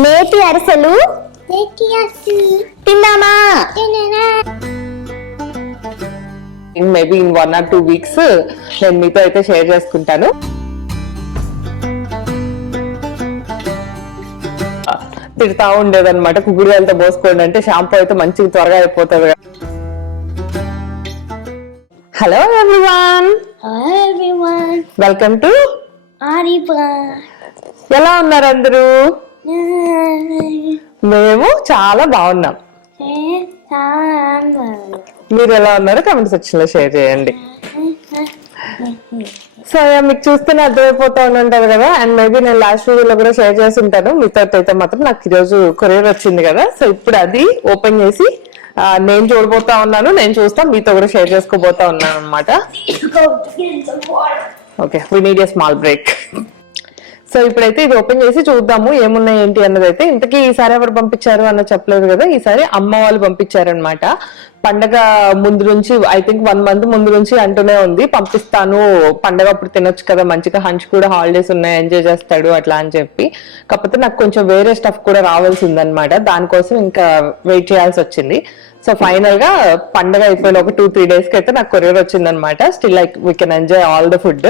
నేతి అరిసెలు? తిందామా? Maybe in one or two weeks నేను మీతో అయితే షేర్ చేసుకుంటాను. తిడతా ఉండేదన్నమాట. కుకుడుగాయలతో పోసుకోండి అంటే షాంపూ అయితే మంచిగా త్వరగా అయిపోతుంది హలో ఎవ్రీవన్. Welcome to. ఎలా ఉన్నారు అందరూ? మేము చాలా బాగున్నాం. మీరు ఎలా ఉన్నారో కమెంట్ సెక్షన్లో షేర్ చేయండి. సో మీకు చూస్తేనే అర్థమైపోతా ఉంటారు కదా? అండ్ మేబీ నేను లాస్ట్ వీడియోలో కూడా షేర్ చేసి ఉంటాను. మీతో అయితే మాత్రం నాకు ఈరోజు కొరియర్ వచ్చింది కదా? సో ఇప్పుడు అది ఓపెన్ చేసి నేను చూడబోతా ఉన్నాను. నేను చూస్తా మీతో కూడా షేర్ చేసుకోబోతా ఉన్నాను అనమాట okay we need a small break so ఇప్పుడైతే ఇది ఓపెన్ చేసి చూద్దాము ఏమున్నాయి ఏంటి అన్నది అయితే ఇంతకీ ఈసారి ఎవరు పంపించారు అన్న చెప్పలేదు కదా ఈసారి అమ్మ వాళ్ళు పంపించారనమాట పండగ ముందు నుంచి ఐ థింక్ వన్ మంత్ ముందు నుంచి అంటూనే ఉంది. పంపిస్తాను పండగ అప్పుడు తినొచ్చు కదా మంచిగా హంచ్ కూడా హాలిడేస్ ఉన్నాయి ఎంజాయ్ చేస్తాడు అట్లా అని చెప్పి. కాకపోతే నాకు కొంచెం వేరే స్టఫ్ కూడా రావాల్సిందనమాట దానికోసం ఇంకా వెయిట్ చేయాల్సి వచ్చింది. సో ఫైనల్గా పండగ అయిపోయిన ఒక టూ త్రీ డేస్కి అయితే నాకు కొరియర్ వచ్చిందనమాట still like we can enjoy all the food.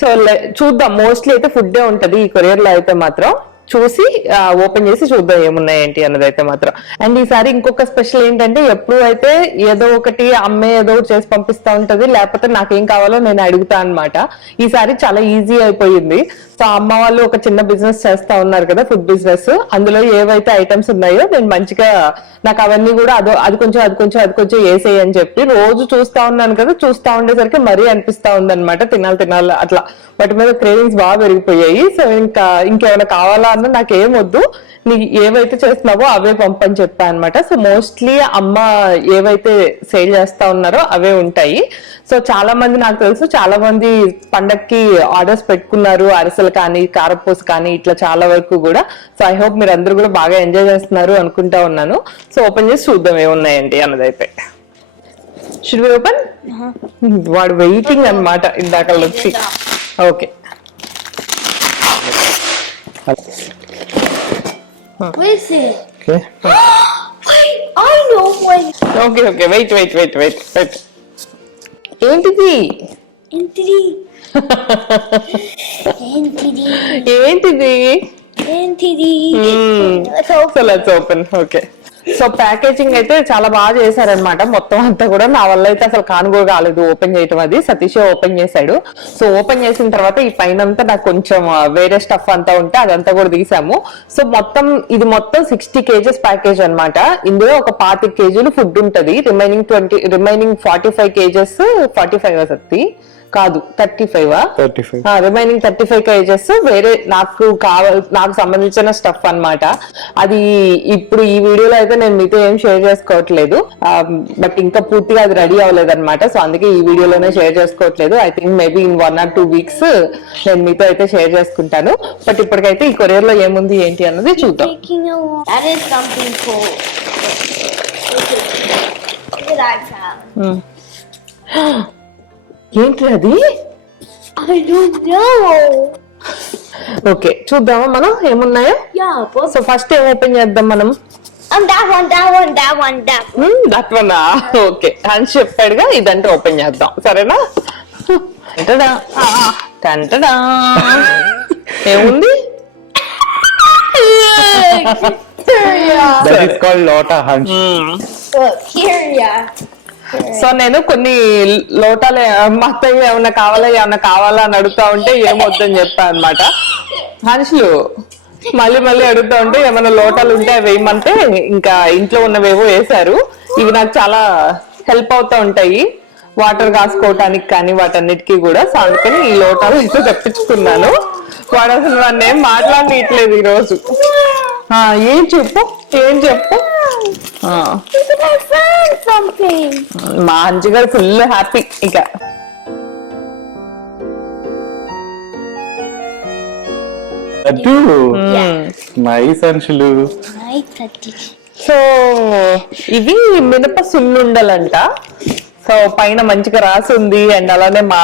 So చూద్దాం. మోస్ట్లీ అయితే ఫుడ్ ఉంటది ఈ కొరియర్లో అయితే మాత్రం. చూసి ఓపెన్ చేసి చూద్దాం ఏమున్నాయి ఏంటి అన్నది అయితే మాత్రం. అండ్ ఈసారి ఇంకొక స్పెషల్ ఏంటంటే ఎప్పుడు అయితే ఏదో ఒకటి అమ్మే ఏదో ఒకటి చేసి పంపిస్తా ఉంటది లేకపోతే నాకేం కావాలో నేను అడుగుతా అనమాట ఈసారి చాలా ఈజీ అయిపోయింది. సో అమ్మ వాళ్ళు ఒక చిన్న బిజినెస్ చేస్తా ఉన్నారు కదా ఫుడ్ బిజినెస్. అందులో ఏవైతే ఐటమ్స్ ఉన్నాయో నేను మంచిగా నాకు అవన్నీ కూడా అదో అది కొంచెం అది కొంచెం అది కొంచెం వేసేయి అని చెప్పి రోజు చూస్తా ఉన్నాను కదా చూస్తా ఉండేసరికి మరీ అనిపిస్తా ఉందన్నమాట. తినాలి తినాలి అట్లా. వాటి మీద క్రేవింగ్స్ బాగా పెరిగిపోయాయి. సో ఇంకా ఇంకేమైనా కావాలా అన్న నాకు ఏం వద్దు నీ ఏవైతే చేస్తున్నావో అవే పంపని చెప్పా అనమాట సో మోస్ట్లీ అమ్మ ఏవైతే సేల్ చేస్తా ఉన్నారో అవే ఉంటాయి. సో చాలా మంది నాకు తెలుసు చాలా మంది పండక్కి ఆర్డర్స్ పెట్టుకున్నారు. అరిసెలు కానీ కారపూస కానీ ఇట్లా చాలా వరకు కూడా. సో ఐ హోప్ మీరు అందరూ కూడా బాగా ఎంజాయ్ చేస్తున్నారు అనుకుంటా ఉన్నాను. సో ఓపెన్ చేసి చూద్దాం ఏమున్నాయండి అన్నదైతే. షుడ్ వి ఓపెన్ వాడు వెయిటింగ్ అన్నమాట ఇందాక వచ్చి okay What is it? Okay. Wait, I know what. Okay okay wait wait wait wait wait ఏంటిది Entity. Entity. ఏంటిది Entity. Hmm. Let's open. So let's open okay so packaging అయితే చాలా బాగా చేశారనమాట మొత్తం అంతా కూడా నా వల్ల అయితే అసలు కానుగోలు కాలేదు. ఓపెన్ చేయటం అది. సతీషే ఓపెన్ చేశాడు. సో ఓపెన్ చేసిన తర్వాత ఈ పైన అంతా నాకు కొంచెం వేరే స్టఫ్ అంతా ఉంటే అదంతా కూడా తీసాము. సో మొత్తం ఇది మొత్తం సిక్స్టీ కేజెస్ ప్యాకేజ్ అన్నమాట. ఇందులో ఒక పాతి కేజీలు ఫుడ్ ఉంటది. Remaining twenty remaining forty five kgs forty five Satti కాదు thirty five 35. Remaining thirty five kgs వేరే నాకు కావాలి నాకు సంబంధించిన స్టఫ్ అన్నమాట. అది ఇప్పుడు ఈ వీడియోలో అయితే నేను మీతో ఏం షేర్ చేసుకోవట్లేదు. బట్ ఇంకా పూర్తిగా అది రెడీ అవ్వలేదు అనమాట సో అందుకే ఈ వీడియోలోనే షేర్ చేసుకోవట్లేదు. I think maybe in one or two weeks నేను మీతో అయితే షేర్ చేసుకుంటాను. బట్ ఇప్పటికైతే ఈ కొరియర్లో ఏముంది ఏంటి అన్నది చూద్దాం. That ఏంటి అది? ఓకే చూద్దామా మనం ఏమున్నాయో? సో ఫస్ట్ ఏం ఓపెన్ చేద్దాం మనం? ఓకే అని చెప్పాడుగా ఇదంటే ఓపెన్ చేద్దాం. సరేనా? ఏముంది? లోటా హ్యాండ్ సో నేను కొన్ని లోటాలు మా అత్తయ్య ఏమన్నా కావాలా ఏమన్నా కావాలా అని అడుగుతా ఉంటే ఏమొద్దని చెప్పా అనమాట మనుషులు మళ్ళీ మళ్ళీ అడుగుతా ఉంటే ఏమైనా లోటాలు ఉంటే అవి వేయమంటే ఇంకా ఇంట్లో ఉన్నవేవో వేశారు. ఇవి నాకు చాలా హెల్ప్ అవుతా ఉంటాయి. వాటర్ కాసుకోవటానికి కానీ వాటన్నిటికీ కూడా సో అందుకని ఈ లోటాలు అయితే తెప్పించుకున్నాను. వాడు అసలు నన్ను ఏం మాట్లాడనీయట్లేదు ఈ ఏం చెప్పు? ఏం చెప్పు. మా అంజు గారు ఫుల్ హ్యాపీ ఇక. touchy. సో ఇవి మినప సున్నుండలంట. సో పైన మంచిగా రాసి ఉంది అండ్ అలానే మా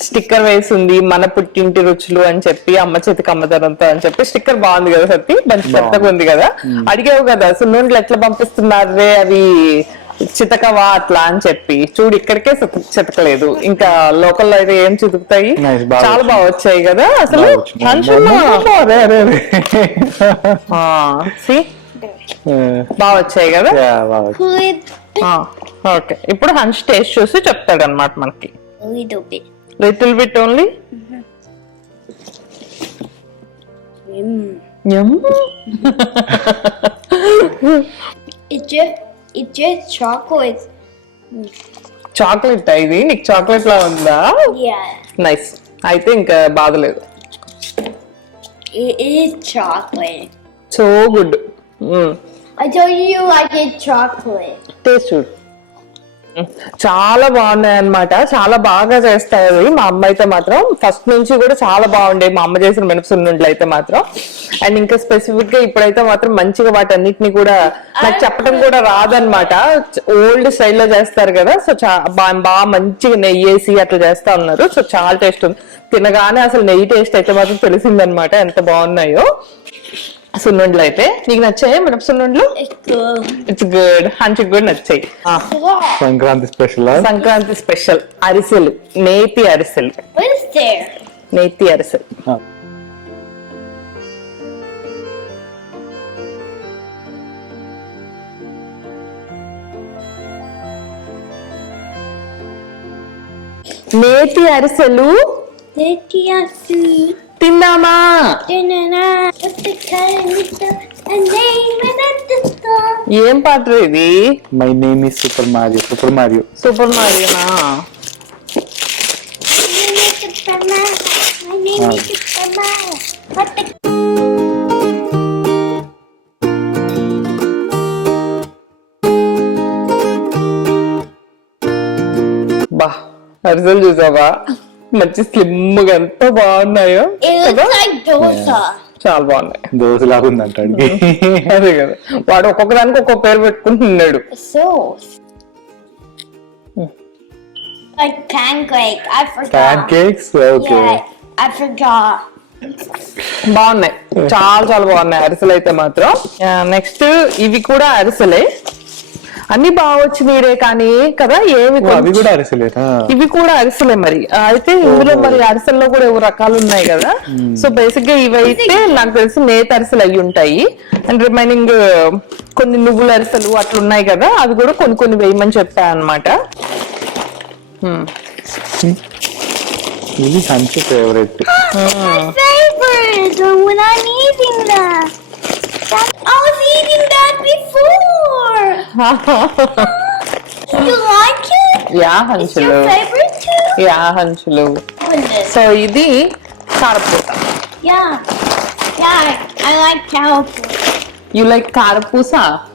స్టిక్కర్ వేసింది మన పుట్టింటి రుచులు అని చెప్పి అమ్మ చేతికి అమ్మదనంతో అని చెప్పి స్టిక్కర్ బాగుంది కదా సత్తి మంచి పెద్దగా ఉంది కదా? అడిగావు కదా సున్నుండ్లు ఎట్లా పంపిస్తున్నారే అవి చితకవా అట్లా? అని చెప్పి. చూడు ఇక్కడికే చిత- చితకలేదు. ఇంకా లోకల్లో అయితే ఏం చితుకుతాయి? చాలా బాగా వచ్చాయి కదా అసలు? బాగా వచ్చాయి కదా? ఓకే. ఇప్పుడు హంచ్ టేస్ట్ చూసి చెప్తాడు అనమాట మనకి. Little bit only Mm. It's just, it's just chocolate. Chocolate ఇది నీకు చాక్లెట్ లా ఉందా Yeah, నైస్ అయితే ఇంకా బాధలేదు it is chocolate. So good I told you I get chocolate. Taste చూడు. చాలా బాగున్నాయి అన్నమాట చాలా బాగా చేస్తాయి. అవి మా అమ్మ అయితే మాత్రం ఫస్ట్ నుంచి కూడా చాలా బాగుండే. మా అమ్మ చేసిన మినపసున్నుండలు అయితే మాత్రం. అండ్ ఇంకా స్పెసిఫిక్గా ఇప్పుడైతే మాత్రం మంచిగా వాటన్నిటిని కూడా నాకు చెప్పడం కూడా రాదనమాట ఓల్డ్ స్టైల్లో చేస్తారు కదా సో బాగా మంచిగా నెయ్యి వేసి అట్లా చేస్తా ఉన్నారు. సో చాలా టేస్ట్ ఉంది. తినగానే అసలు నెయ్యి టేస్ట్ అయితే మాత్రం తెలిసిందనమాట ఎంత బాగున్నాయో. సున్నుండలు అయితే. నీకు నచ్చాయి మినప సున్నుండలు? It's good. ఇట్స్ గుడ్ హంచుకు కూడా నచ్చాయి. సంక్రాంతి స్పెషల్? సంక్రాంతి స్పెషల్. అరిసెలు. నేతి అరిసెలు. Is there? నేతి అరిసెలు. నేతి అరిసెలు. తిందామా? ఏం పాట ఇది? My name super Mario. Super Mario. Super మారియోనా? బా అర్జున్ చూసావా? మంచి స్లిమ్గా ఎంత బాగున్నాయో. చాలా బాగున్నాయి. దోశలాగా ఉందంట అడిగి. అదే కదా. వాడు ఒక్కొక్క దానికి ఒక్కొక్క పేరు పెట్టుకుంటున్నాడు. Sauce. Like pancake. I forgot. Pancakes okay Yeah, I forgot. బాగున్నాయి. చాలా చాలా బాగున్నాయి. అరిసెలు అయితే మాత్రం నెక్స్ట్ ఇవి కూడా అరిసెలే. అన్ని బాగా వచ్చినాయిరే కానీ కదా ఏమి అవి కూడా అరిసెలేనా? ఇవి కూడా అరిసెలే మరి. అయితే ఇందులో మరి అరిసెల్లో కూడా ఏవో రకాలు ఉన్నాయి కదా సో బేసిక్గా ఇవైతే నాకు తెలిసి నేత అరిసెలు అయి ఉంటాయి. అండ్ రిమైనింగ్ కొన్ని నువ్వుల అరిసెలు అట్లా ఉన్నాయి కదా అవి కూడా కొన్ని కొన్ని వేయమని చెప్పా అనమాట ఇది మంచి favourite. Favorite when I'm eating that. that. I was eating that before. You like it? Yeah It's హంచులు your favorite too? యా హంచులు What is this? సో ఇది కారపూస Yeah. Yeah, I, I like cowpoo. You like karapusa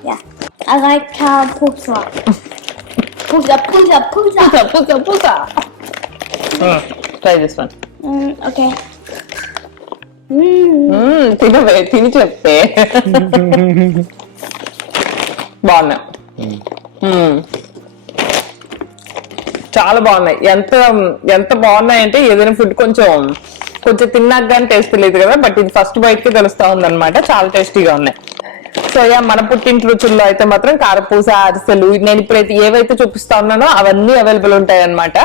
Yeah. I like cowpoo. Pooza, pooza, pooza. పూస పూస పూస try this one Mm, okay. Mm. తినవే తిని చెప్తే బాగున్నాయి మ్మ్. చాలా బాగున్నాయి. ఎంత ఎంత బాగున్నాయి అంటే ఏదైనా ఫుడ్ కొంచెం కొంచెం తిన్నాక కానీ టేస్ట్ తెలియదు కదా బట్ ఇది ఫస్ట్ బైట్కి తెలుస్తా ఉందన్నమాట. చాలా టేస్టీగా ఉన్నాయి. సో యా మన పుట్టింటి రుచుల్లో అయితే మాత్రం కారపూస అరిసెలు నేను ఇప్పుడైతే ఏవైతే చూపిస్తా ఉన్నానో అవన్నీ అవైలబుల్ ఉంటాయి అనమాట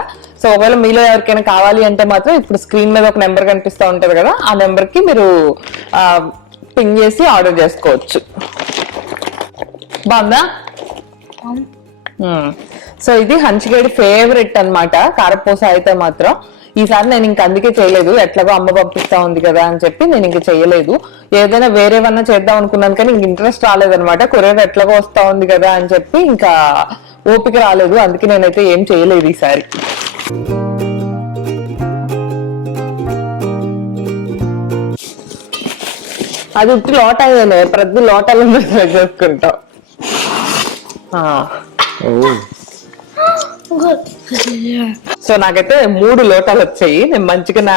సో ఒకవేళ మీలో ఎవరికైనా కావాలి అంటే మాత్రం ఇప్పుడు స్క్రీన్ మీద ఒక నెంబర్ కనిపిస్తూ ఉంటుంది కదా ఆ నెంబర్కి మీరు పింగ్ చేసి ఆర్డర్ చేసుకోవచ్చు. బాగుందా? సో ఇది హంచిగేడి ఫేవరెట్ అన్నమాట కారపూస అయితే మాత్రం. ఈసారి నేను ఇంక అందుకే చేయలేదు ఎట్లాగో అమ్మ పంపిస్తా ఉంది కదా అని చెప్పి నేను ఇంక చేయలేదు. ఏదైనా వేరేవన్నా చేద్దాం అనుకున్నాను కానీ ఇంక ఇంట్రెస్ట్ రాలేదనమాట కొరియర్ ఎట్లాగో వస్తా ఉంది కదా అని చెప్పి ఇంకా ఓపిక రాలేదు అందుకే నేనైతే ఏం చేయలేదు ఈసారి. అది ఉట్టి లోట ప్రతి లోటాలు చేసుకుంటాం. సో నాకైతే మూడు లోటాలు వచ్చాయి. నేను మంచిగా నా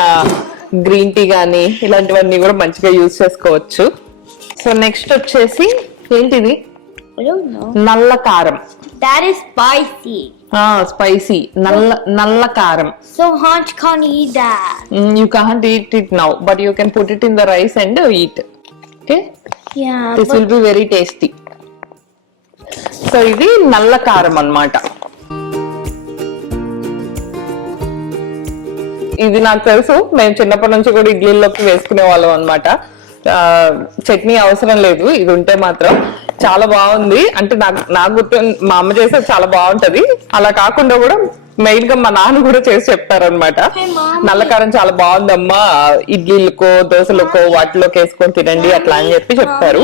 గ్రీన్ టీ గానీ ఇలాంటివన్నీ కూడా మంచిగా యూజ్ చేసుకోవచ్చు. సో నెక్స్ట్ వచ్చేసి ఏంటిది. నల్ల కారం. That is spicy. స్పైసీ నల్ల నల్ల కారం. So can't eat that. You can't eat it now but you can put it in the rice and eat okay Yeah, this but will be very tasty so ఇది నల్ల కారం అన్నమాట. ఇది నాకు తెలుసు మేము చిన్నప్పటి నుంచి కూడా ఇడ్లీలోకి వేసుకునే వాళ్ళం అనమాట చట్నీ అవసరం లేదు ఇది ఉంటే మాత్రం. చాలా బాగుంది అంటే నాకు నాకు గుర్తు మా అమ్మ చేసేది చాలా బాగుంటది. అలా కాకుండా కూడా మెయిన్గా మా నాన్న కూడా చేసి చెప్తారనమాట. నల్లకారం చాలా బాగుందమ్మా ఇడ్లీలకో దోశలకో వాటిలోకి వేసుకొని తినండి అట్లా అని చెప్పి చెప్తారు.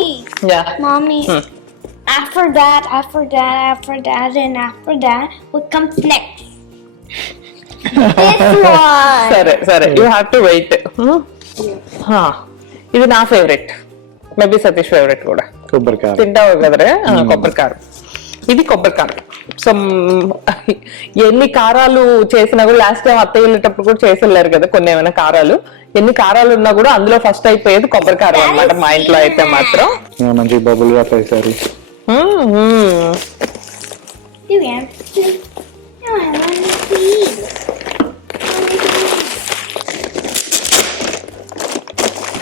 After that, after that, after that, and after that, what comes next? this one. సరే సరే యూ హ్యావ్ టు వెయిట్ ఇది నా ఫేవరెట్ మేబీ సతీష్ ఫేవరెట్ కూడా కొబ్బరికాయ తింటావు కదరే ఆ, కొబ్బరి కారం ఇది కొబ్బరి కారం సో ఎన్ని కారాలు చేసినా కూడా లాస్ట్ టైం అత్తయ్య వెళ్ళేటప్పుడు కూడా చేసి వెళ్ళారు కదా కొన్ని ఏమైనా కారాలు. ఎన్ని కారాలు ఉన్నా కూడా అందులో ఫస్ట్ అయిపోయేది కొబ్బరి కారం అన్నమాట మా ఇంట్లో అయితే మాత్రం. మంచి బబుల్గా. Do have to? No, I want to see.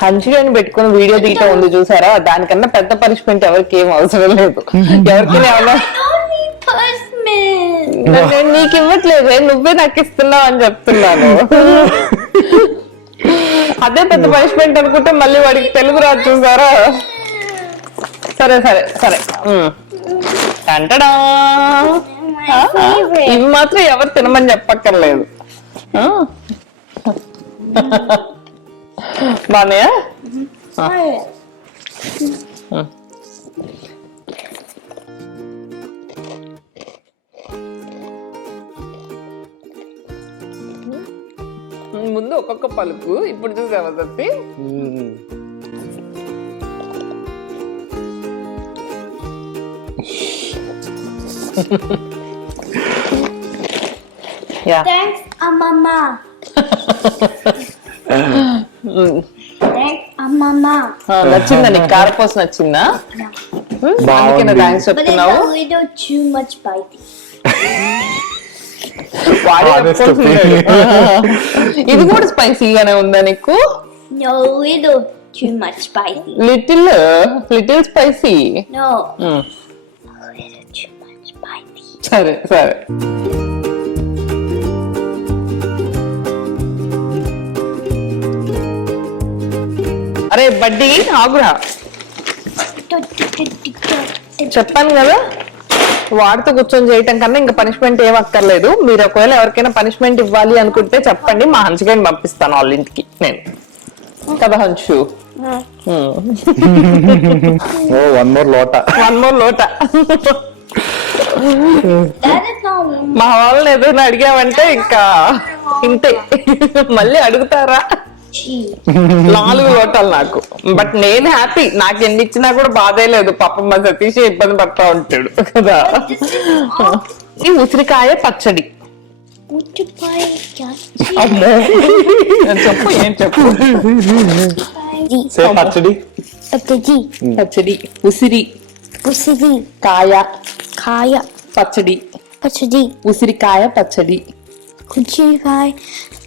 హంచిగాని పెట్టుకుని వీడియో తీయటం ఉంది చూసారా దానికన్నా పెద్ద పనిష్మెంట్ ఎవరికి ఏం అవసరం లేదు ఎవరికి ఏమన్నా punishment. నేను నీకు ఇవ్వట్లేదే నువ్వే నాకు ఇస్తున్నావు అని చెప్తున్నాను అదే పెద్ద పనిష్మెంట్ అనుకుంటే మళ్ళీ వాడికి తెలుగు రాదు చూసారా సరే సరే సరే. favorite. ఇవి మాత్రం ఎవరు తినమని చెప్పక్కర్లేదు. బాగున్నాయా? ముందు ఒక్కొక్క పలుకు ఇప్పుడు చూసావా Satti? Yeah Thanks, Mama. Thanks, Mama. నచ్చిందా నీకు కారపోసి నచ్చిందా Hmm? అందుకే. థ్యాంక్స్ But it's చెప్తున్నావు a little too much spicy. వాడే Honest చెప్పుకుంటున్నాడు. ఇది కూడా స్పైసీగానే ఉందా నీకు No, little too much spicy. No, a little too much spicy. సరే సరే. అరే బడ్డీ ఆగురా. చెప్పాను కదా వాడితో కూర్చొని చేయటం కన్నా ఇంకా పనిష్మెంట్ ఏం అక్కర్లేదు. మీరు ఒకవేళ ఎవరికైనా పనిష్మెంట్ ఇవ్వాలి అనుకుంటే చెప్పండి మా హంచుగాని పంపిస్తాను వాళ్ళ ఇంటికి నేను. కదా హంచు? ఓ వన్ మోర్ లోట. వన్ మోర్ లోట. మా వాళ్ళని ఏదైనా అడిగామంటే ఇంకా ఇంతే. మళ్ళీ అడుగుతారా. నాలుగు లోటాలు నాకు. బట్ నేను హ్యాపీ నాకు ఎన్ని ఇచ్చినా కూడా బాధే లేదు. పాపం మా సతీష్ ఇబ్బంది పడతా ఉంటాడు. కదా? ఈ ఉసిరికాయ పచ్చడి. చెప్పు ఏం చెప్పు? పచ్చడి. Pataji. పచ్చడి ఉసిరి Pusidi. కాయ. Kaya. పచ్చడి Pataji. ఉసిరికాయ పచ్చడి.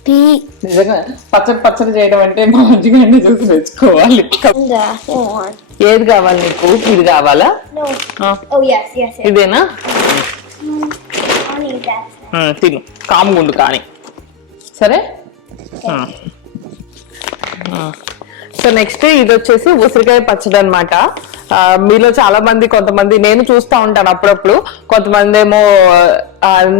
Be. నిజంగా పచ్చడి పచ్చడి చేయడం అంటే మా మంచిగా చూసి తెచ్చుకోవాలి. ఏది కావాలి నీకు ఇది కావాలా Oh. ఇదేనా. ఉమ్, తిను కాముగుండు కానీ సరే సో నెక్స్ట్ ఇది వచ్చేసి ఉసిరికాయ పచ్చడి అనమాట మీలో చాలా మంది కొంతమంది నేను చూస్తూ ఉంటాను అప్పుడప్పుడు. కొంతమంది ఏమో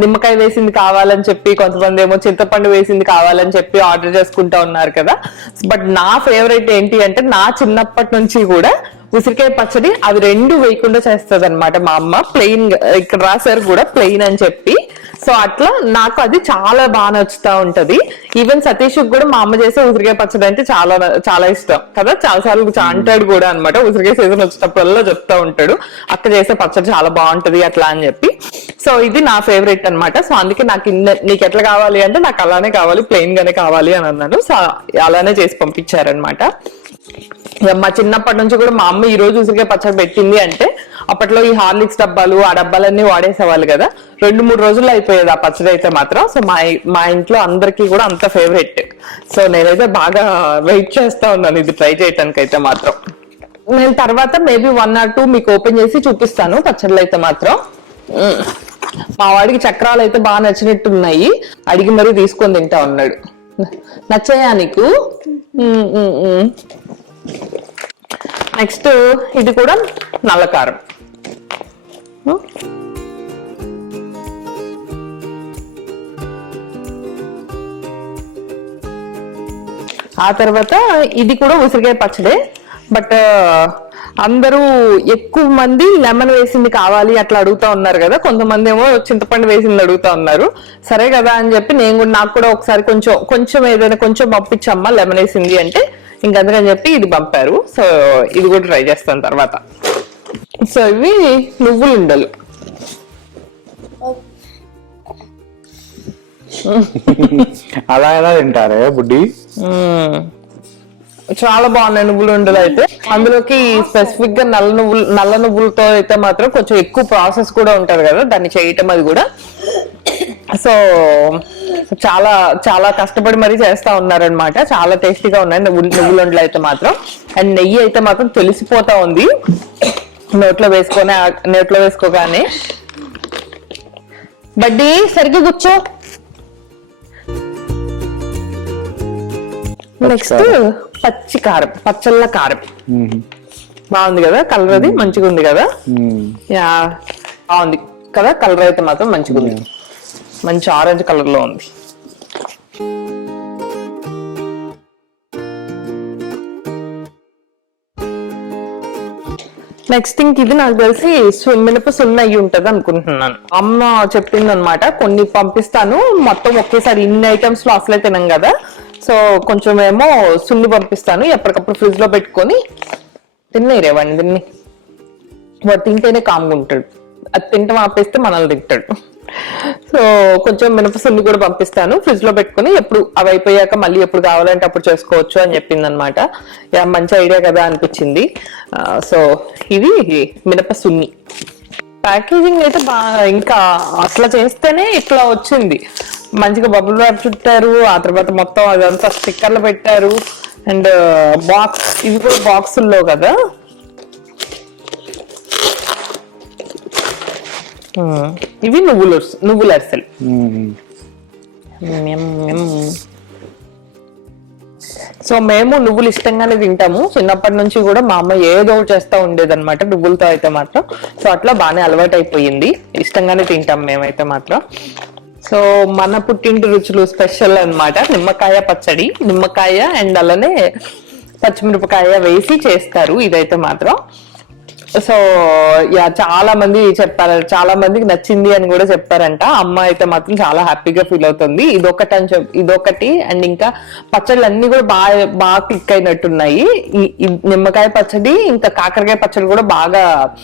నిమ్మకాయ వేసింది కావాలని చెప్పి కొంతమంది ఏమో చింతపండు వేసింది కావాలని చెప్పి ఆర్డర్ చేసుకుంటా ఉన్నారు కదా. బట్ నా ఫేవరెట్ ఏంటి అంటే నా చిన్నప్పటి నుంచి కూడా ఉసిరికాయ పచ్చడి అవి రెండు వేయకుండా చేస్తుంది అనమాట మా అమ్మ. ప్లెయిన్ ఇక్కడ రాశారు కూడా ప్లెయిన్ అని చెప్పి. సో అట్లా నాకు అది చాలా బాగా నచ్చుతా ఉంటది. ఈవెన్ సతీష్ కూడా మా అమ్మ చేసే ఉసిరికాయ పచ్చడి అంటే చాలా చాలా ఇష్టం కదా. చాలా సార్లు అంటాడు కూడా అనమాట ఉసిరికాయ సీజన్ వచ్చేటప్పుడల్లా చెప్తా ఉంటాడు. అక్క చేసే పచ్చడి చాలా బాగుంటది అట్లా అని చెప్పి. సో ఇది నా ఫేవరెట్ అన్నమాట. సో అందుకే నాకు నీకు ఎట్లా కావాలి అంటే నాకు అలానే కావాలి ప్లెయిన్ గానే కావాలి అని అన్నాను. సో అలానే చేసి పంపించారనమాట మా చిన్నప్పటి నుంచి కూడా మా అమ్మ ఈ రోజు ఉసిరికాయ పచ్చడి పెట్టింది అంటే అప్పట్లో ఈ హార్లిక్స్ డబ్బాలు ఆ డబ్బాలన్నీ వాడేసేవాళ్ళు కదా. రెండు మూడు రోజులు అయిపోయేది ఆ పచ్చడి అయితే మాత్రం. సో మా మా ఇంట్లో అందరికీ కూడా అంత ఫేవరెట్. సో నేనైతే బాగా వెయిట్ చేస్తా ఉన్నాను ఇది ట్రై చేయటానికి అయితే మాత్రం. నేను తర్వాత మేబీ వన్ ఆర్ టూ మీకు ఓపెన్ చేసి చూపిస్తాను పచ్చళ్ళు అయితే మాత్రం. మా వాడికి చక్రాలు అయితే బాగా నచ్చినట్టు ఉన్నాయి అడిగి మరీ తీసుకొని తింటా ఉన్నాడు. నచ్చాయా నీకు? నెక్స్ట్ ఇది కూడా నల్ల కారం. ఆ తర్వాత ఇది కూడా ఉసిరికాయ పచ్చడే బట్ అందరూ ఎక్కువ మంది లెమన్ వేసింది కావాలి అట్లా అడుగుతా ఉన్నారు కదా. కొంతమంది ఏమో చింతపండు వేసింది అడుగుతా ఉన్నారు. సరే కదా అని చెప్పి నేను కూడా నాకు కూడా ఒకసారి కొంచెం కొంచెం ఏదైనా కొంచెం పంపించమ్మా లెమన్ వేసింది అంటే. ఇంక అందుకని చెప్పి ఇది పంపారు. సో ఇది కూడా ట్రై చేస్తాను తర్వాత. సో ఇవి నువ్వులు ఉండలు. అలా ఎలా తింటారే బుడ్డి. చాలా బాగున్నాయి నువ్వులు ఉండలు అయితే. అందులోకి స్పెసిఫిక్గా నల్ల నువ్వులు నల్ల నువ్వులతో అయితే మాత్రం కొంచెం ఎక్కువ ప్రాసెస్ కూడా ఉంటది కదా దాన్ని చేయటం అది కూడా. సో చాలా చాలా కష్టపడి మరీ చేస్తా ఉన్నారనమాట చాలా టేస్టీగా ఉన్నాయి. నువ్వులు నువ్వులు ఉండలు అయితే మాత్రం. అండ్ నెయ్యి అయితే మాత్రం తెలిసిపోతా ఉంది. నోట్లో వేసుకొని నోట్లో వేసుకోగానే. బడ్డీ సరిగ్గా కూర్చో. నెక్స్ట్ పచ్చి కారం పచ్చళ్ళ కారం. బాగుంది కదా? కలర్ అది మంచిగా ఉంది కదా. యా బాగుంది కదా? కలర్ అయితే మాత్రం మంచిగా ఉంది మంచి ఆరెంజ్ కలర్లో ఉంది. నెక్స్ట్ థింగ్ ఇది నాకు తెలిసి మినప సున్న అయ్యి ఉంటది అనుకుంటున్నాను. అమ్మ చెప్పింది అనమాట కొన్ని పంపిస్తాను మొత్తం ఒకేసారి ఇన్ని ఐటమ్స్లో అసలే తినం కదా. సో కొంచెం ఏమో సున్ని పంపిస్తాను ఎప్పటికప్పుడు ఫ్రిడ్జ్లో పెట్టుకొని తిన్నాయి రేవాడిని తిన్ని వాడు తింటేనే కామ్గా ఉంటాడు. అది తింటాం ఆపేస్తే మనల్ని తింటాడు. సో కొంచెం మినపసుల్ని కూడా పంపిస్తాను. ఫ్రిడ్జ్లో పెట్టుకుని ఎప్పుడు అవి అయిపోయాక మళ్ళీ ఎప్పుడు కావాలంటే అప్పుడు చేసుకోవచ్చు అని చెప్పింది అనమాట మంచి ఐడియా కదా అనిపించింది. సో ఇది మినపసున్ని. ప్యాకేజింగ్ అయితే బాగా ఇంకా అట్లా చేస్తేనే ఇట్లా వచ్చింది. మంచిగా బబుల్ ర్యాప్ చుట్టారు ఆ తర్వాత మొత్తం అదంతా స్టిక్కర్లు పెట్టారు. అండ్ బాక్స్ ఇవి కూడా బాక్సుల్లో కదా. ఇవి నువ్వులు నువ్వుల అరిసెలు. సో మేము నువ్వులు ఇష్టంగానే తింటాము. చిన్నప్పటి నుంచి కూడా మా అమ్మ ఏదో చేస్తూ ఉండేదన్నమాట నువ్వులతో అయితే మాత్రం. సో అట్లా బాగానే అలవాటు అయిపోయింది ఇష్టంగానే తింటాం మేమైతే మాత్రం. సో మన పుట్టింటి రుచులు స్పెషల్ అన్నమాట. నిమ్మకాయ పచ్చడి నిమ్మకాయ అండ్ అలానే పచ్చిమిరపకాయ వేసి చేస్తారు ఇదైతే మాత్రం. సో యా చాలా మంది చెప్పారు. చాలా మందికి నచ్చింది అని కూడా చెప్పారంట. అమ్మ అయితే మాత్రం చాలా హ్యాపీగా ఫీల్ అవుతుంది. ఇదొకటి అని చెప్ ఇదొకటి. అండ్ ఇంకా పచ్చళ్ళు అన్ని కూడా బాగా బాగా క్లిక్ అయినట్టున్నాయి. నిమ్మకాయ పచ్చడి ఇంకా కాకరకాయ పచ్చడి కూడా బాగా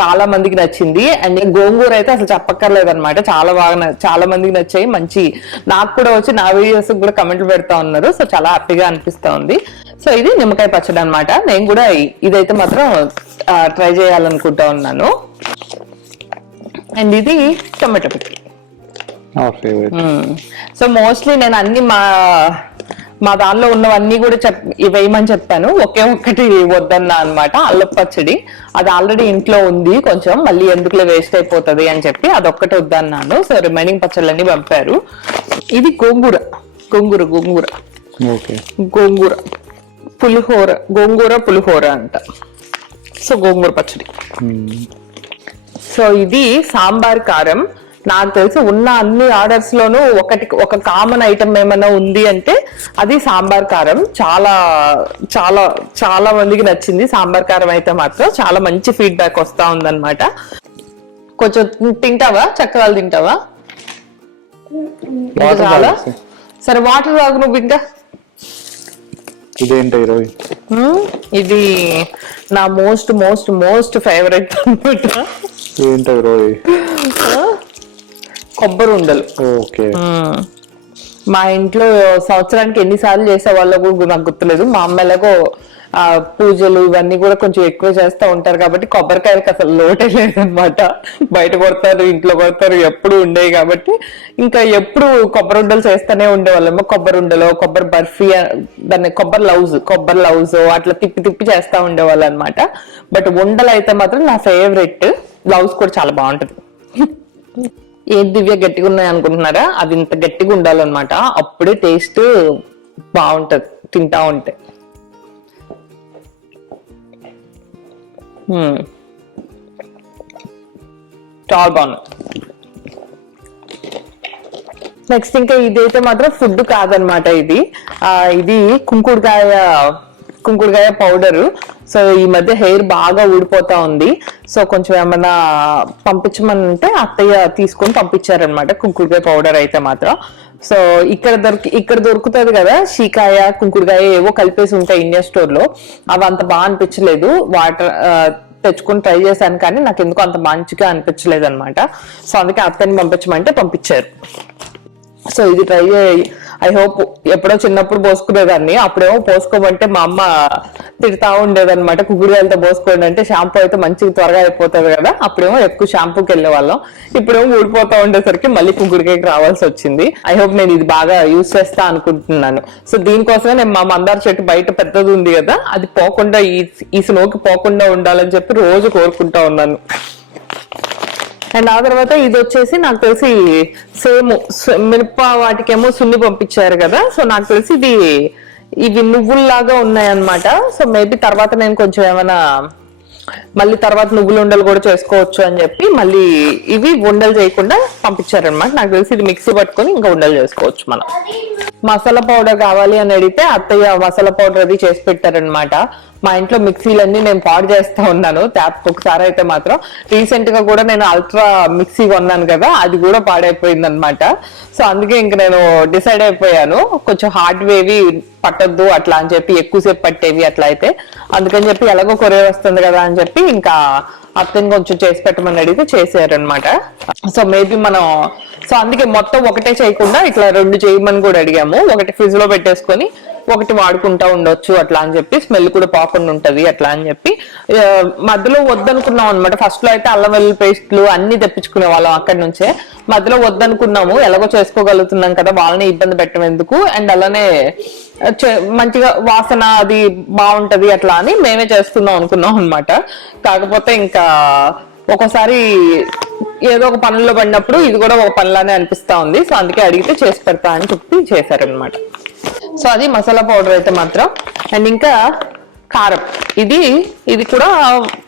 చాలా మందికి నచ్చింది. అండ్ గోంగూర అయితే అసలు చెప్పక్కర్లేదు అనమాట చాలా బాగా న- చాలా మందికి నచ్చాయి. మంచి నాకు కూడా వచ్చి నా వీడియోస్ కూడా కమెంట్లు పెడతా ఉన్నారు. సో చాలా హ్యాపీగా అనిపిస్తా ఉంది. సో ఇది నిమ్మకాయ పచ్చడి అనమాట నేను కూడా ఇదైతే మాత్రం ట్రై చేయాలనుకుంటా ఉన్నాను. అండ్ ఇది టొమాటో పిక్కి. నా ఫేవరెట్ సో మోస్ట్లీ నేను అన్ని మా మా దానిలో ఉన్నవన్నీ కూడా చెప్ వేయమని చెప్పాను. ఒకే ఒక్కటి వద్దన్నా అన్నమాట. అల్లం పచ్చడి. అది ఆల్రెడీ ఇంట్లో ఉంది. కొంచెం మళ్ళీ ఎందుకులే వేస్ట్ అయిపోతది అని చెప్పి అదొక్కటి వద్దన్నాను. సో రిమైనింగ్ పచ్చళ్ళన్నీ పంపారు. ఇది గోంగూర. గోంగూర గోంగూర. ఓకే గోంగూర. పులిహోర. గోంగూర పులిహోర అంట. సో గోంగూర పచ్చడి. సో ఇది సాంబార్ కారం. నాకు తెలిసి ఉన్న అన్ని ఆర్డర్స్ లోనూ ఒకటి ఒక కామన్ ఐటమ్ ఏమైనా ఉంది అంటే అది సాంబార్ కారం. చాలా చాలా చాలా మందికి నచ్చింది సాంబార్ కారం అయితే మాత్రం. చాలా మంచి ఫీడ్బ్యాక్ వస్తా ఉందన్నమాట. కొంచెం తింటావా? చక్రాలు తింటావా? చాలా. సరే వాటర్ తాగు నువ్వు ఇంకా. ఇదేంటి. ఇది నా మోస్ట్ మోస్ట్ మోస్ట్ ఫేవరెట్ అనమాట ఏంటి కొబ్బరి ఉండలు. ఓకే. మా ఇంట్లో సంవత్సరానికి ఎన్నిసార్లు చేసే వాళ్ళకు నాకు గుర్తులేదు. మా అమ్మ ఎలాగో ఆ పూజలు ఇవన్నీ కూడా కొంచెం ఎక్కువ చేస్తూ ఉంటారు కాబట్టి కొబ్బరికాయలకు అసలు లోటే లేదనమాట బయట కొడతారు ఇంట్లో కొడతారు ఎప్పుడు ఉండేవి కాబట్టి ఇంకా ఎప్పుడు కొబ్బరి ఉండలు చేస్తూనే ఉండేవాళ్ళము. కొబ్బరి ఉండలు కొబ్బరి బర్ఫీ దాన్ని కొబ్బరి లౌజ్ కొబ్బరి లౌజ్ అట్లా తిప్పి తిప్పి చేస్తూ ఉండేవాళ్ళు అనమాట బట్ ఉండలు అయితే మాత్రం నా ఫేవరెట్. లౌజ్ కూడా చాలా బాగుంటుంది. ఏ దివ్య గట్టిగా ఉన్నాయి అనుకుంటున్నారా? అది ఇంత గట్టిగా ఉండాలన్నమాట. అప్పుడే టేస్ట్ బాగుంటది తింటా ఉంటే. చాలా బాగుంది నెక్స్ట్ ఇంకా ఇదైతే మాత్రం ఫుడ్ కాదనమాట ఇది. ఇది కుంకుడుకాయ కుంకుడుకాయ పౌడర్. సో ఈ మధ్య హెయిర్ బాగా ఊడిపోతా ఉంది. సో కొంచెం ఏమన్నా పంపించమని అత్తయ్య తీసుకొని పంపించారనమాట కుంకుడుకాయ పౌడర్ అయితే మాత్రం. సో ఇక్కడ దొరికి ఇక్కడ దొరుకుతుంది కదా షీకాయ కుంకుడుకాయ ఏవో కలిపేసి ఉంటాయి ఇండియా స్టోర్లో అవి అంత బాగా అనిపించలేదు. వాటర్ తెచ్చుకొని ట్రై చేశాను కానీ నాకు ఎందుకు అంత మంచిగా అనిపించలేదు అనమాట సో అందుకే అత్తని పంపించమంటే పంపించారు. సో ఇది ట్రై ఐ హోప్ ఎప్పుడో చిన్నప్పుడు పోసుకునేదాన్ని. అప్పుడేమో పోసుకోమంటే మా అమ్మ తిడతా ఉండేదన్నమాట. కుకుడుగాయలతో పోసుకోండి అంటే షాంపూ అయితే మంచిగా త్వరగా అయిపోతుంది కదా. అప్పుడేమో ఎక్కువ షాంపూకి వెళ్ళే వాళ్ళం ఇప్పుడేమో ఊడిపోతా ఉండేసరికి మళ్ళీ కుంకుడుకాయకి రావాల్సి వచ్చింది. ఐ హోప్ నేను ఇది బాగా యూస్ చేస్తా అనుకుంటున్నాను. సో దీనికోసమే నేను మా మందార చెట్టు బయట పెద్దది ఉంది కదా. అది పోకుండా ఈ ఈ స్నోకి పోకుండా ఉండాలని చెప్పి రోజు కోరుకుంటా ఉన్నాను. అండ్ ఆ తర్వాత ఇది వచ్చేసి నాకు తెలిసి సేమ్ మిరప వాటికేమో సున్ని పంపించారు కదా. సో నాకు తెలిసి ఇది ఇవి నువ్వుల్లాగా ఉన్నాయన్నమాట. సో మేబీ తర్వాత నేను కొంచెం ఏమైనా మళ్ళీ తర్వాత నువ్వులు ఉండలు కూడా చేసుకోవచ్చు అని చెప్పి మళ్ళీ ఇవి ఉండలు చేయకుండా పంపించారనమాట నాకు తెలిసి ఇది మిక్సీ పట్టుకొని ఇంకా ఉండలు చేసుకోవచ్చు మనం. మసాలా పౌడర్ కావాలి అని అడిగితే అత్తయ్య మసాలా పౌడర్ అది చేసి పెట్టారనమాట మా ఇంట్లో మిక్సీలన్నీ నేను పాడు చేస్తా ఉన్నాను. ట్యాప్ ఒకసారి అయితే మాత్రం రీసెంట్గా కూడా నేను అల్ట్రా మిక్సీ కొన్నాను కదా అది కూడా పాడైపోయింది అనమాట సో అందుకే ఇంక నేను డిసైడ్ అయిపోయాను. కొంచెం హార్డ్ వేవి పట్టొద్దు అట్లా అని చెప్పి ఎక్కువసేపు పట్టేవి అట్లా అయితే. అందుకని చెప్పి ఎలాగో కొరే వస్తుంది కదా అని చెప్పి ఇంకా అతను కొంచెం చేసి పెట్టమని అడిగితే చేసారనమాట సో మేబీ మనం సో అందుకే మొత్తం ఒకటే చేయకుండా ఇట్లా రెండు చేయమని కూడా అడిగాము. ఒకటి ఫ్రిడ్జ్లో పెట్టేసుకొని ఒకటి వాడుకుంటా ఉండొచ్చు అట్లా అని చెప్పి స్మెల్ కూడా పోకుండా ఉంటది అట్లా అని చెప్పి. మధ్యలో వద్దనుకున్నాం అనమాట ఫస్ట్లో అయితే అల్లం వెల్లుల్లి పేస్ట్లు అన్ని తెప్పించుకునే వాళ్ళం అక్కడి నుంచే. మధ్యలో వద్దనుకున్నాము. ఎలాగో చేసుకోగలుగుతున్నాం కదా వాళ్ళని ఇబ్బంది పెట్టడం ఎందుకు? అండ్ అలానే మంచిగా వాసన అది బాగుంటది అట్లా అని మేమే చేసుకుందాం అనుకున్నాం అనమాట కాకపోతే ఇంకా ఒక్కోసారి ఏదో ఒక పనుల్లో పడినప్పుడు ఇది కూడా ఒక పనిలానే అనిపిస్తా ఉంది. సో అందుకే అడిగితే చేసి పెడతా అని చెప్పి చేశారనమాట సో అది మసాలా పౌడర్ అయితే మాత్రం. అండ్ ఇంకా కారం. ఇది ఇది కూడా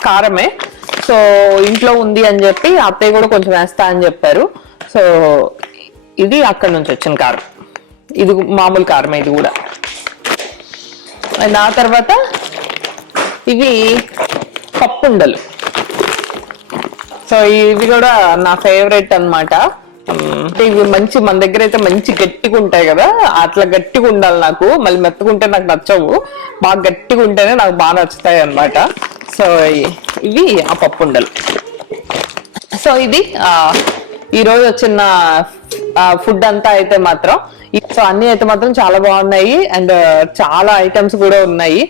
కారమే. సో ఇంట్లో ఉంది అని చెప్పి అత్తయ్య కూడా కొంచెం వేస్తా అని చెప్పారు. సో ఇది అక్కడ నుంచి వచ్చిన కారం. ఇది మామూలు కారమే ఇది కూడా. అండ్ ఆ తర్వాత ఇవి పప్పుండలు. సో ఇవి కూడా నా ఫేవరెట్ అన్నమాట. అంటే ఇవి మంచి మన దగ్గర అయితే మంచి గట్టిగా ఉంటాయి కదా అట్లా గట్టిగా ఉండాలి నాకు. మళ్ళీ మెత్తకుంటే నాకు నచ్చవు. బాగా గట్టిగా ఉంటేనే నాకు బాగా నచ్చుతాయి అన్నమాట. సో ఇవి ఆ పప్పు ఉండలు. సో ఇది ఆ, ఈ రోజు వచ్చిన ఫుడ్ అంతా అయితే మాత్రం. సో అన్ని అయితే మాత్రం చాలా బాగున్నాయి. అండ్ చాలా ఐటమ్స్ కూడా ఉన్నాయి.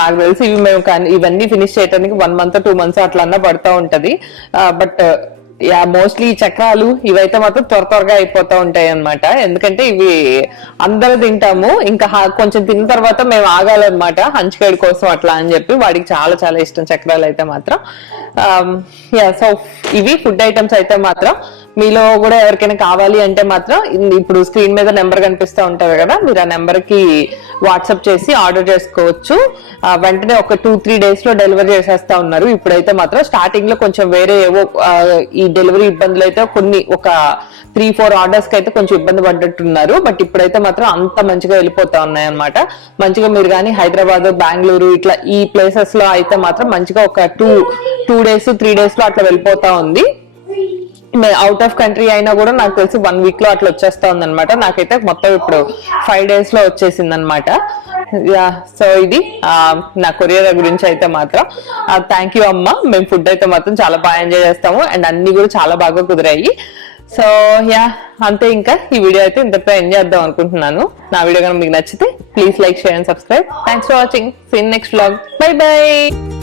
నాకు తెలిసి ఇవి మేము కానీ ఇవన్నీ ఫినిష్ చేయడానికి వన్ మంత్ టూ మంత్స్ అట్లన్నా పడుతూ ఉంటది. బట్ యా మోస్ట్లీ చక్రాలు ఇవైతే మాత్రం త్వర త్వరగా అయిపోతూ ఉంటాయి అన్నమాట. ఎందుకంటే ఇవి అందరూ తింటాము. ఇంకా కొంచెం తిన్న తర్వాత మేము ఆగాలన్నమాట హంచికేడు కోసం అట్లా అని చెప్పి వాడికి చాలా చాలా ఇష్టం చక్రాలు అయితే మాత్రం. యా సో ఇవి ఫుడ్ ఐటమ్స్ అయితే మాత్రం మీలో కూడా ఎవరికైనా కావాలి అంటే మాత్రం ఇప్పుడు స్క్రీన్ మీద నెంబర్ కనిపిస్తూ ఉంటుంది కదా మీరు ఆ నెంబర్కి వాట్సాప్ చేసి ఆర్డర్ చేసుకోవచ్చు. వెంటనే ఒక టూ త్రీ డేస్లో డెలివరీ చేసేస్తా ఉన్నారు. ఇప్పుడైతే మాత్రం స్టార్టింగ్లో కొంచెం వేరే ఏవో ఈ డెలివరీ ఇబ్బందులు అయితే కొన్ని ఒక త్రీ ఫోర్ ఆర్డర్స్కి అయితే కొంచెం ఇబ్బంది పడ్డట్టున్నారు. బట్ ఇప్పుడైతే మాత్రం అంత మంచిగా వెళ్ళిపోతా ఉన్నాయి అనమాట మంచిగా మీరు కానీ హైదరాబాద్ బెంగళూరు ఇట్లా ఈ ప్లేసెస్లో అయితే మాత్రం మంచిగా ఒక టూ టూ డేస్ త్రీ డేస్లో అట్లా వెళ్ళిపోతా ఉంది. అవుట్ ఆఫ్ కంట్రీ అయినా కూడా నాకు తెలిసి వన్ వీక్లో అట్లా వచ్చేస్తా ఉందన్నమాట నాకైతే మొత్తం ఇప్పుడు ఫైవ్ డేస్లో వచ్చేసింది అనమాట సో ఇది నా కొరియర్ గురించి అయితే మాత్రం. థ్యాంక్ యూ అమ్మ. మేము ఫుడ్ అయితే మాత్రం చాలా బాగా ఎంజాయ్ చేస్తాము. అండ్ అన్ని కూడా చాలా బాగా కుదిరాయి. సో యా అంతే ఇంకా. ఈ వీడియో అయితే ఇంతటితో ఎంజాయ్ చేద్దాం అనుకుంటున్నాను. నా వీడియో కనుక మీకు నచ్చితే please like share and subscribe thanks for watching see in next blog bye bye